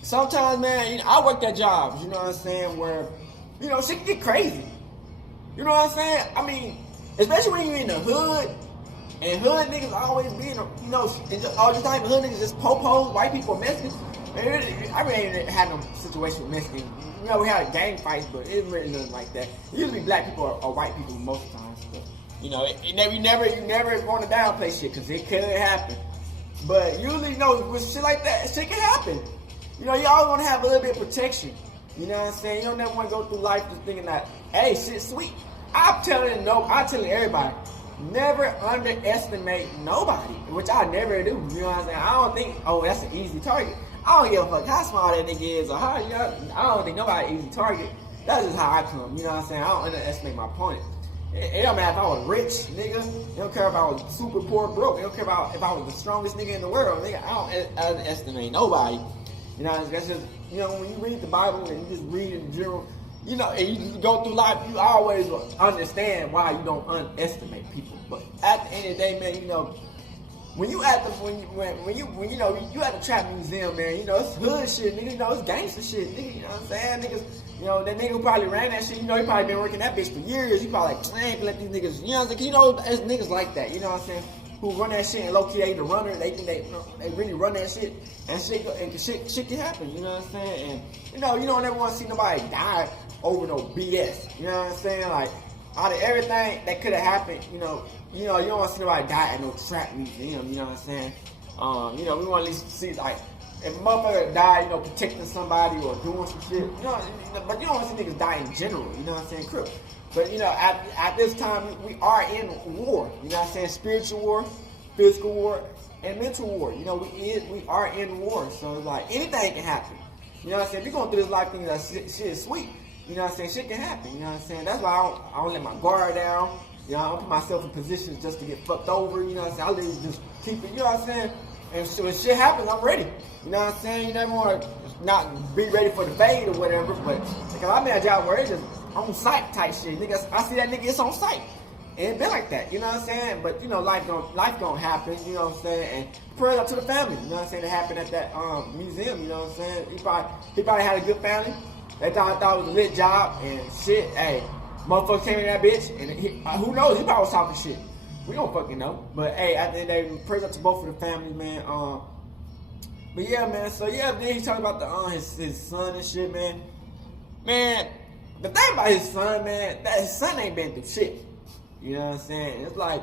Sometimes, man, I work at jobs. You know what I'm saying? Where, shit can get crazy. You know what I'm saying? I mean, especially when you're in the hood. And hood niggas always being, all the time hood niggas just po-pos, white people, Mexicans. I really ain't had no situation with Mexicans. We had gang fights, but it really nothing like that. Usually black people are white people most of the time. But, you never want to downplay shit, because it could happen. But usually, with shit like that, shit can happen. You always want to have a little bit of protection. You know what I'm saying? You don't never want to go through life just thinking that, hey, shit's sweet. I'm telling everybody. Never underestimate nobody, which I never do. You know what I'm saying? I don't think, that's an easy target. I don't give a fuck how small that nigga is or how, I don't think nobody easy target. That's just how I come. You know what I'm saying? I don't underestimate my opponent. It don't matter if I was rich, nigga. It don't care if I was super poor, broke. It don't care about if I was the strongest nigga in the world, nigga. I don't underestimate nobody. You know, that's just, when you read the Bible and you just read in general, and you just go through life, you always understand why you don't underestimate people. But at the end of the day, man, when you at the Trapp Museum, man, it's hood shit, nigga, it's gangster shit, nigga, you know what I'm saying? Niggas, that nigga who probably ran that shit, he probably been working that bitch for years. He probably like, I ain't gonna let these niggas, you know what I'm saying? There's niggas like that, you know what I'm saying? Who run that shit and low key they the runner, they think they really run that shit, and shit can happen, you know what I'm saying? And you don't ever want to see nobody die over no BS, you know what I'm saying? Like, out of everything that could have happened, you don't want to see nobody die at no Trapp Museum, you know what I'm saying? We want to at least see, like, if a motherfucker die, protecting somebody or doing some shit, but you don't want to see niggas die in general, you know what I'm saying? Crip. But, at this time, we are in war, you know what I'm saying? Spiritual war, physical war, and mental war. We are in war, so it's like anything can happen. You know what I'm saying? We going through this life thing that shit is sweet. You know what I'm saying? Shit can happen. You know what I'm saying? That's why I don't let my guard down. You know, I don't put myself in positions just to get fucked over. You know what I'm saying? I literally just keep it. You know what I'm saying? And so when shit happens, I'm ready. You know what I'm saying? You never want to not be ready for the fade or whatever. But because I'm at a job where it's just on site type shit. Niggas, I see that nigga, it's on site. And it been like that, you know what I'm saying? But, you know, life gonna happen, you know what I'm saying? And prayers up to the family, you know what I'm saying? It happened at that museum, you know what I'm saying? He probably had a good family. They thought it was a lit job and shit. Hey, motherfucker came in that bitch and who knows? He probably was talking shit. We don't fucking know. But, hey, at the end of the day, prayers up to both of the family, man. But, yeah, man. So, yeah, then he talking about his son and shit, man. Man, the thing about his son, man, that his son ain't been through shit. You know what I'm saying? It's like,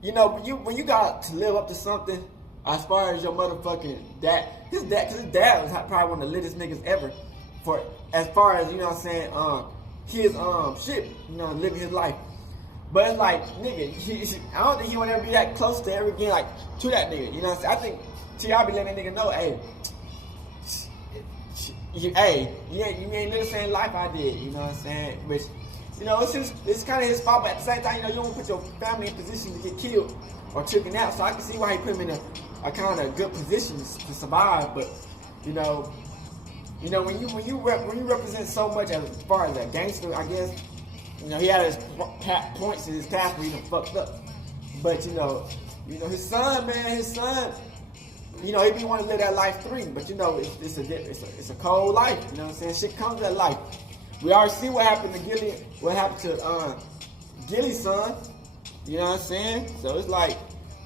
you know, when you got to live up to something, as far as your motherfucking dad, because his dad was probably one of the littest niggas ever, for as far as, you know what I'm saying, his shit, you know, living his life. But it's like, nigga, I don't think he would ever be that close to ever again, like, to that nigga. You know what I'm saying? I think T.I. be letting that nigga know, hey, you ain't live the same life I did. You know what I'm saying? Which, you know, it's kind of his fault, but at the same time, you know, you don't put your family in position to get killed or taken out. So I can see why he put him in a kind of good position to survive. But you know, when you represent so much as far as a gangster, I guess, you know, he had his points in his past where he done fucked up. But you know, his son, you know, he be wanting to live that life free. But you know, it's a cold life. You know what I'm saying? Shit comes to that life. We already see what happened to Gilly's son. You know what I'm saying? So it's like,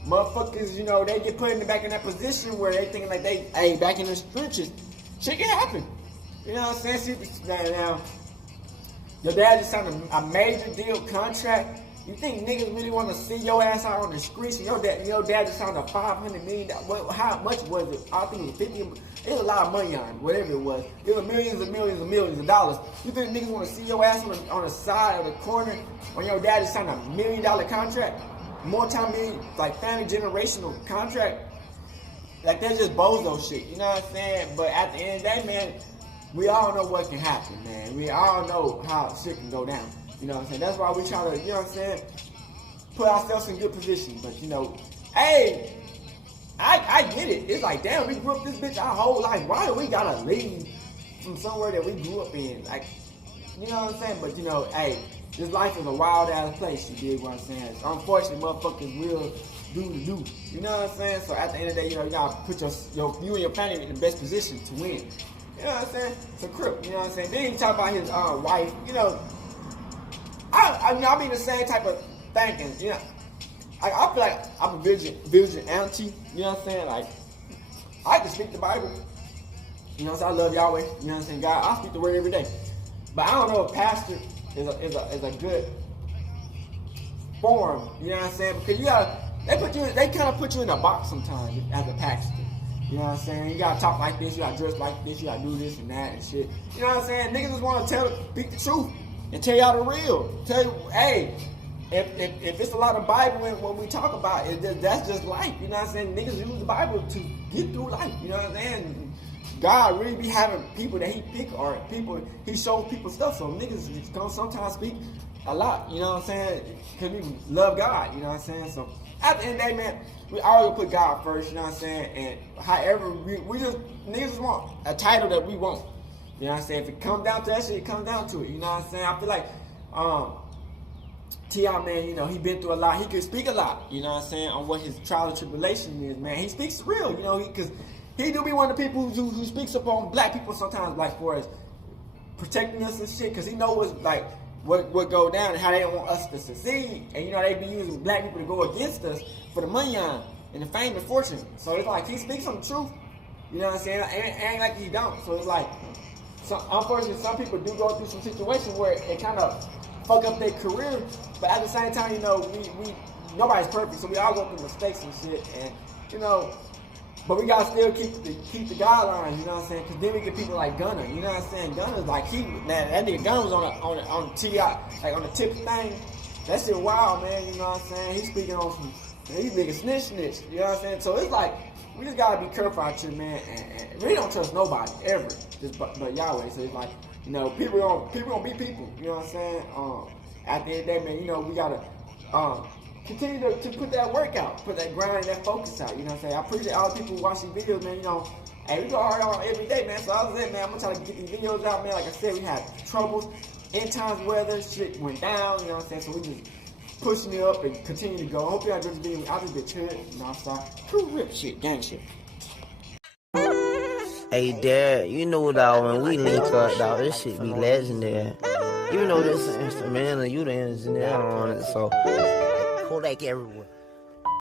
motherfuckers, you know, they get put back in that position where they thinking like hey, back in the trenches, shit can happen. You know what I'm saying? Now, your dad just signed a major deal contract. You think niggas really want to see your ass out on the streets? Your dad just signed a $500 million. How much was it? I think it was 50. It was a lot of money on it, whatever it was. It was millions and millions and millions of dollars. You think niggas want to see your ass on the side of the corner when your dad just signed a $1 million contract? Multi-million, like family generational contract? Like, that's just bozo shit, you know what I'm saying? But at the end of the day, man, we all know what can happen, man. We all know how shit can go down. You know what I'm saying? That's why we try to, you know what I'm saying, put ourselves in good position. But, you know, hey, I get it. It's like, damn, we grew up this bitch our whole life. Why do we gotta leave from somewhere that we grew up in? Like, you know what I'm saying? But, you know, hey, this life is a wild-ass place, you dig what I'm saying? So unfortunately, motherfuckers will do the do. You know what I'm saying? So at the end of the day, you know, you gotta put you and your family in the best position to win. You know what I'm saying? So crip, you know what I'm saying? Then he talk about his wife, you know. I be the same type of thinking, you know. I feel like I'm a virgin auntie, you know what I'm saying? Like, I can speak the Bible. You know what I'm saying? I love Yahweh, you know what I'm saying? God, I speak the word every day. But I don't know if pastor is a good form, you know what I'm saying? Because they kind of put you in a box sometimes as a pastor. You know what I'm saying? You gotta talk like this, you gotta dress like this, you gotta do this and that and shit. You know what I'm saying? Niggas just wanna speak the truth and tell y'all the real. Tell you, hey, if it's a lot of Bible when we talk about it, that's just life. You know what I'm saying? Niggas use the Bible to get through life. You know what I'm saying? God really be having people that he pick or people, he shows people stuff. So niggas gonna sometimes speak a lot. You know what I'm saying? Because we love God. You know what I'm saying? So at the end of the day, man, we always put God first. You know what I'm saying? And however, we just, niggas just want a title that we want. You know what I'm saying? If it comes down to that shit, it comes down to it. You know what I'm saying? I feel like T.I., man, you know, he been through a lot. He could speak a lot, you know what I'm saying, on what his trial and tribulation is, man. He speaks real, you know, because he do be one of the people who speaks up on black people sometimes, like, for us protecting us and shit, because he knows, like, what go down and how they don't want us to succeed. And, you know, they be using black people to go against us for the money on and the fame and fortune. So it's like, he speaks on the truth, you know what I'm saying? It ain't like he don't. So it's like, unfortunately, some people do go through some situations where it kind of fuck up their career, but at the same time, you know, we nobody's perfect, so we all go through mistakes and shit, and you know, but we gotta still keep the guidelines, you know what I'm saying? Because then we get people like Gunner, you know what I'm saying? Gunner's like that nigga Gunner was on T.I., like on the tip thing. That shit wild, man. You know what I'm saying? He's speaking on some, he's nigga snitch, you know what I'm saying? So it's like, we just gotta be careful out here, man, and we don't trust nobody ever, just but Yahweh. So it's like, you know, people gonna be people. You know what I'm saying? At the end of the day, man, you know, we gotta continue to put that work out, put that grind and that focus out. You know what I'm saying? I appreciate all the people who watch these videos, man. You know, hey, we go hard on every day, man. So I was there, man. I'm gonna try to get these videos out, man. Like I said, we had troubles, end times weather, shit went down. You know what I'm saying? So we just pushing it up and continue to go. I hope y'all enjoyed this video. I just been chilling. You know what I'm saying? True rip shit, gang shit. Hey, Dad, you know, dog, when we link up, dog, this shit be legendary. You know this instrumental, you the engineer on it, so Kodak everywhere.